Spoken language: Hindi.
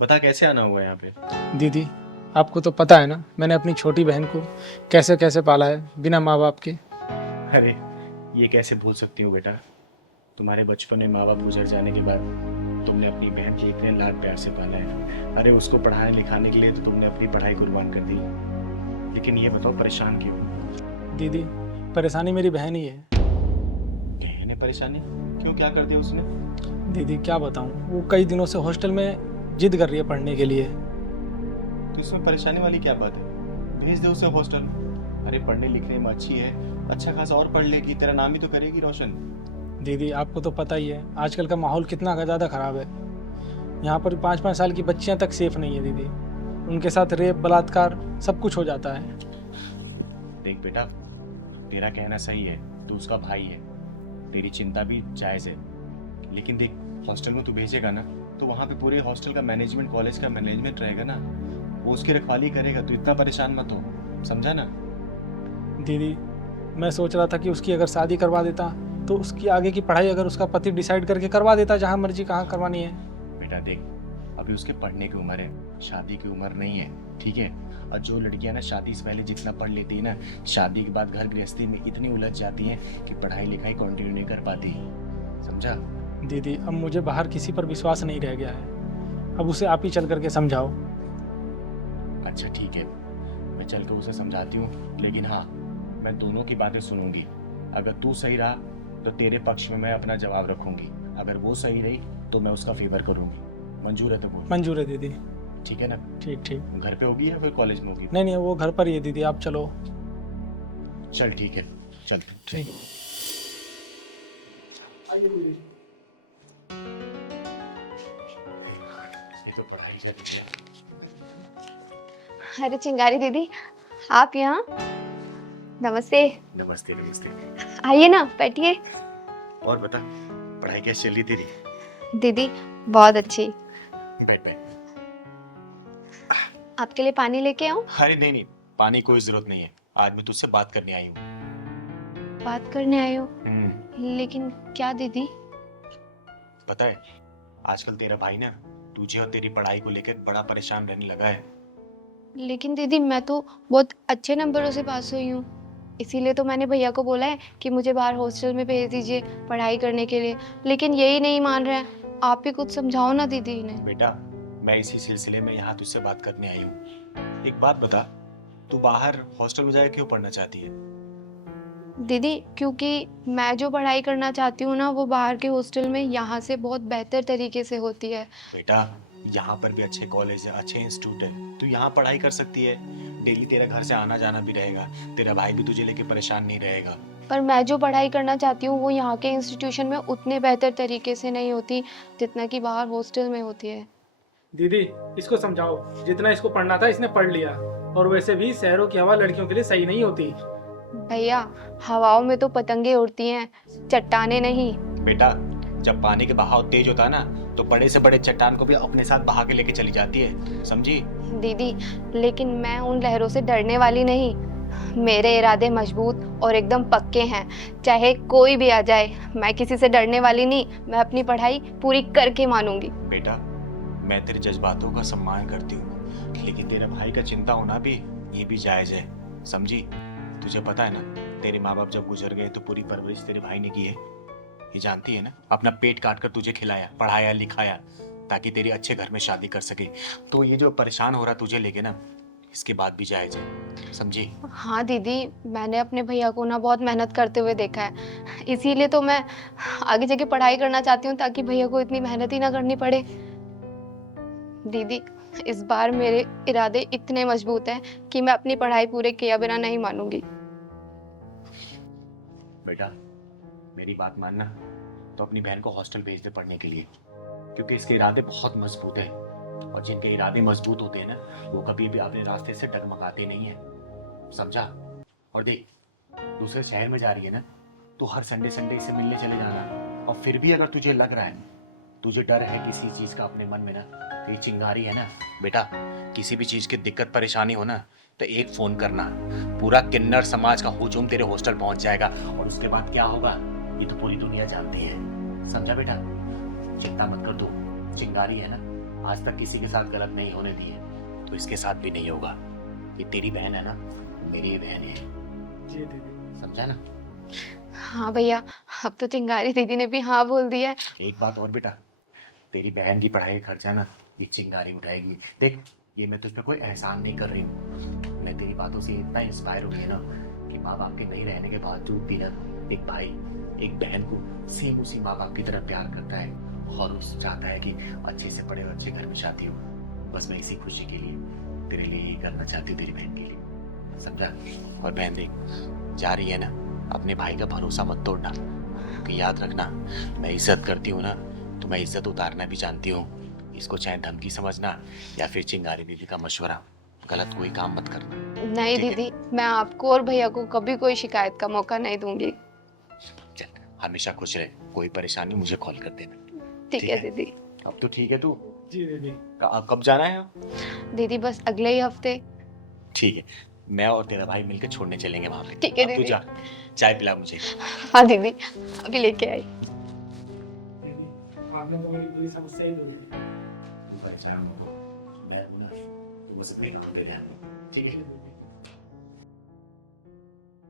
बता कैसे आना हुआ यहाँ पे। दीदी, आपको तो पता है ना मैंने अपनी छोटी बहन को कैसे कैसे पाला है बिना माँ बाप के। अरे ये कैसे भूल सकती हूँ बेटा। तुम्हारे बचपन में माँ बाप गुजर जाने के बाद तुमने अपनी बहन के इतने लाड प्यार से पाला है। अरे उसको पढ़ाने लिखाने के लिए तो तुमने अपनी पढ़ाई कुर्बान कर दी। लेकिन ये बताओ परेशान क्यों हो? दीदी, परेशानी मेरी बहन ही है। बहन है परेशानी? क्यों, क्या कर दिया उसने? दीदी क्या बताऊँ, वो कई दिनों से हॉस्टल में जिद कर रही है पढ़ने के लिए। तो इसमें परेशानी वाली क्या बात है? भेज दे उसे हॉस्टल। अरे पढ़ने लिखने में अच्छी है, अच्छा खासा और पढ़ लेगी, तेरा नाम ही तो करेगी रोशन। दीदी आपको तो पता ही है आजकल का माहौल कितना ज़्यादा ख़राब है। यहाँ पर 5-5 साल की बच्चियाँ तक सेफ नहीं है दीदी। उनके साथ रेप बलात्कार सब कुछ हो जाता है। देख बेटा, तेरा कहना सही है, तू उसका भाई है, तेरी चिंता भी जायज़ है। लेकिन देख, हॉस्टल में तू भेजेगा ना तो वहाँ पे पूरे हॉस्टल का मैनेजमेंट, कॉलेज का मैनेजमेंट रहेगा ना, वो उसकी रखवाली करेगा। तू इतना परेशान मत हो, समझा ना? दीदी मैं सोच रहा था कि उसकी अगर शादी करवा देता तो उसकी आगे की पढ़ाई अगर उसका पति डिसाइड करके करवा देता, जहाँ मर्जी कहाँ करवानी है। बेटा देख, अभी उसके पढ़ने की उम्र है, शादी की उम्र नहीं है, ठीक है? और जो लड़कियां ना शादी से पहले जितना पढ़ लेती है ना, शादी के बाद घर गृहस्थी में इतनी उलझ जाती हैं कि पढ़ाई लिखाई कंटिन्यू नहीं कर पाती, समझा? दीदी अब मुझे बाहर किसी पर विश्वास नहीं रह गया है। अब उसे आप ही चल करके समझाओ। अच्छा ठीक है, मैं चल कर उसे समझाती हूँ, लेकिन हाँ, मैं दोनों की बातें सुनूंगी। अगर तू सही रहा तो तेरे पक्ष में मैं अपना जवाब रखूंगी, अगर वो सही रही तो मैं उसका फेवर करूंगी। मंजूर है तो बोल। मंजूर है दीदी। ठीक है ना? ठीक ठीक। घर पे होगी या फिर कॉलेज में होगी? नहीं नहीं, वो घर पर ही है दीदी, आप चलो। चल ठीक है, चल। ठीक। ये तो पढ़ाई चली है। अरे चिंगारी दीदी, आप यहाँ? नमस्ते। नमस्ते नमस्ते। आइए ना, बैठिए। और बता, पढ़ाई कैसी चल रही तेरी? दीदी बहुत अच्छी। बैठ बैठ। आपके लिए पानी लेके आऊँ? अरे नहीं नहीं, पानी की कोई जरूरत नहीं है, आज मैं तुझसे बात करने आई हूँ। बात करने आए हो? लेकिन क्या दीदी? पता है, आजकल तेरा भाई ना तुझे और तेरी पढ़ाई को लेकर बड़ा परेशान रहने लगा है। लेकिन दीदी मैं तो बहुत अच्छे नंबरों से पास हुई हूँ, इसीलिए तो मैंने भैया को बोला है कि मुझे बाहर हॉस्टल में भेज दीजिए पढ़ाई करने के लिए, लेकिन यही नहीं मान रहे हैं। आप ही कुछ समझाओ ना दीदी इन्हें। बेटा, मैं इसी सिलसिले में यहाँ तुझसे बात करने आई हूँ। एक बात बता, तू बाहर हॉस्टल में जाकर क्यों पढ़ना चाहती है? दीदी क्योंकि मैं जो पढ़ाई करना चाहती हूँ ना, वो बाहर के हॉस्टल में यहाँ से बहुत बेहतर तरीके से होती है। बेटा, यहाँ पर भी अच्छे कॉलेज है, अच्छे इंस्टीट्यूट है, तू यहाँ पढ़ाई कर सकती है। डेली तेरा घर से आना जाना भी रहेगा, तेरा भाई भी तुझे लेके परेशान नहीं रहेगा। पर मैं जो पढ़ाई करना चाहती हूँ वो यहाँ के इंस्टीट्यूशन में उतने बेहतर तरीके से नहीं होती जितना कि बाहर हॉस्टल में होती है। दीदी इसको समझाओ, जितना इसको पढ़ना था इसने पढ़ लिया, और वैसे भी शहरों की हवा लड़कियों के लिए सही नहीं होती। भैया, हवाओं में तो पतंगे उड़ती हैं, चट्टाने नहीं। बेटा, जब पानी के बहाव तेज होता है ना, तो बड़े से बड़े चट्टान को भी अपने साथ बहा के लेके चली जाती है, समझी? दीदी लेकिन मैं उन लहरों से डरने वाली नहीं, मेरे इरादे मजबूत और एकदम पक्के हैं। चाहे कोई भी आ जाए, मैं किसी से डरने वाली नहीं, मैं अपनी पढ़ाई पूरी करके मानूंगी। बेटा, मैं तेरे जज्बातों का सम्मान करती हूँ, लेकिन तेरे भाई का चिंता होना भी ये भी जायज है, समझी? तुझे पता है ना, तेरे माँ बाप जब गुजर गए तो पूरी परवरिश तेरे भाई ने की है, ये जानती है ना? अपना पेट काट कर तुझे खिलाया, पढ़ाया, लिखाया, ताकि तेरी अच्छे घर में शादी कर सके। तो ये जो परेशान हो रहा तुझे लेके ना, इसके बाद भी जायज है, समझी? हाँ दीदी, मैंने अपने भैया को ना बहुत मेहनत करते हुए देखा है, इसीलिए तो मैं आगे जाके पढ़ाई करना चाहती हूँ ताकि भैया को इतनी मेहनत ही ना करनी पड़े। दीदी इस बार मेरे इरादे इतने मजबूत हैं कि मैं अपनी पढ़ाई पूरे किया बिना नहीं मानूंगी। बेटा, मेरी बात मानना तो अपनी बहन को हॉस्टल भेज दे पढ़ने के लिए, क्योंकि इसके इरादे बहुत मजबूत है, और जिनके इरादे मजबूत होते हैं ना, वो कभी भी अपने रास्ते से डगमगाते नहीं है, समझा? और देख, दूसरे शहर में जा रही है ना, तो हर संडे संडे इसे मिलने चले जाना। और फिर भी अगर तुझे लग रहा है, तुझे डर है किसी चीज़ का अपने मन में ना, तो ये चिंगारी है ना बेटा, किसी भी चीज़ की दिक्कत परेशानी हो ना, तो एक फ़ोन करना, पूरा किन्नर समाज का हुजूम तेरे हॉस्टल पहुंच जाएगा, और उसके बाद क्या होगा ये तो पूरी दुनिया जानती है, समझा बेटा? चिंता मत कर, तू चिंगारी है ना, आज तक किसी के साथ गलत नहीं होने दी है, तो इसके साथ भी नहीं होगा। ये तेरी बहन है ना, मेरी बहन है, जी दीदी। समझा ना? हाँ भैया, अब तो चिंगारी दीदी ने भी हाँ बोल दिया है। एक बात और बेटा, तेरी बहन की पढ़ाई का खर्चा ना ये चिंगारी उठाएगी। देख, ये मैं तुझ पे कोई एहसान नहीं कर रही हूँ, मैं तेरी बातों से इतना इंस्पायर हुई है ना कि माँ बाप के नहीं रहने के बावजूद भी ना एक भाई एक बहन को सेम उसी माँ बाप की तरह प्यार करता है और उस चाहता है कि अच्छे से पढ़े और अच्छे घर में शादी हो। बस मैं इसी खुशी के लिए तेरे लिए ये करना चाहती हूँ, तेरी बहन के लिए, समझा? और बहन देख, जा रही है ना, अपने भाई का भरोसा मत तोड़ना, क्योंकि याद रखना, मैं इज्जत करती हूँ ना तो मैं इज्जत उतारना भी जानती हूँ। इसको चाहे धमकी समझना या फिर चिंगारी दीदी का मशवरा, गलत कोई काम मत करना। नहीं ठीक है? दीदी, मैं आपको और भैया को कभी कोई शिकायत का मौका नहीं दूंगी। चल, हमेशा खुश रहे, कोई परेशानी मुझे कॉल कर देना। ठीक ठीक है है। दीदी। अब तो ठीक है तू? जी दीदी। कब जाना है? दीदी बस अगले ही हफ्ते। ठीक है, मैं और तेरा भाई मिलकर छोड़ने चलेंगे वहां पे। ठीक है अब तू दीदी। जा, चाय पिला मुझे। हाँ दीदी, अभी लेके आई। दीदी, आपने तो मेरी पूरी समस्या ही दूर की। तू पहचान, मैं हूं ना, मुझे अपने काम पे ध्यान दे, ठीक है?